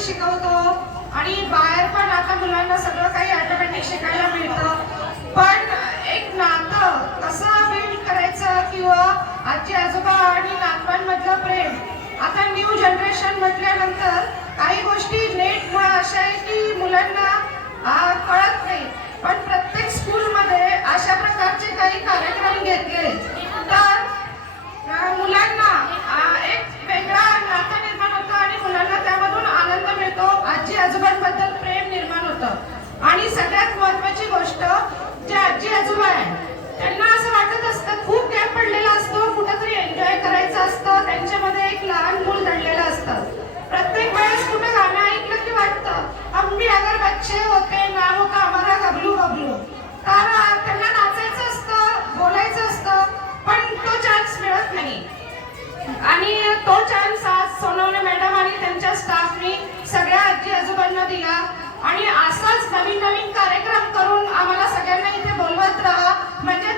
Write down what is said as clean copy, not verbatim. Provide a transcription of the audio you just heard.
घरी शिकवतो आणि बाहेर पण आता मुलांना सगळं काही ऑटोमॅटिक शिकायला मिळतं, पण एक नातं कसं बिल्ड करायचं किंवा आजी आजोबा आणि नातवांमधलं प्रेम, आता न्यू जनरेशन म्हटल्यानंतर काही गोष्टी नेटमुळे अशा आहे की मुलांना कळत नाही, पण प्रत्येक स्कूलमध्ये अशा प्रकारचे काही कार्यक्रम घेतले तर मुलांना एक वेगळा नातं निर्माण होतं आणि मुलांना त्यामधून आनंद मिळतो, आजी आजोबांबद्दल प्रेम निर्माण होतं। आणि सगळ्यात महत्त्वाची गोष्ट, जे आजी आजोबा आहे त्यांना असं वाटत असतं खूप गॅप पडलेला असतो, कुठेतरी एन्जॉय करायचं असतं, त्यांच्यामध्ये एक लहान मूल दडलेलं असतं। प्रत्येक वेळेस कुठे गाणं ऐकलं की वाटतं हम भी अगर बच्चे होते नाम होता हमारा गबलू गबलू, तर त्यांना नाचायचं असतं, बोलायचं असतं, पण तो चान्स मिळत नाही। आणि तो चान्स आज सोनवणे मॅडम आणि त्यांच्या स्टाफनी सगळ्या आजी आजोबांना दिला आणि असाच नवीन नवीन कार्यक्रम करून आम्हाला सगळ्यांना इथे बोलवत राहा, म्हणजे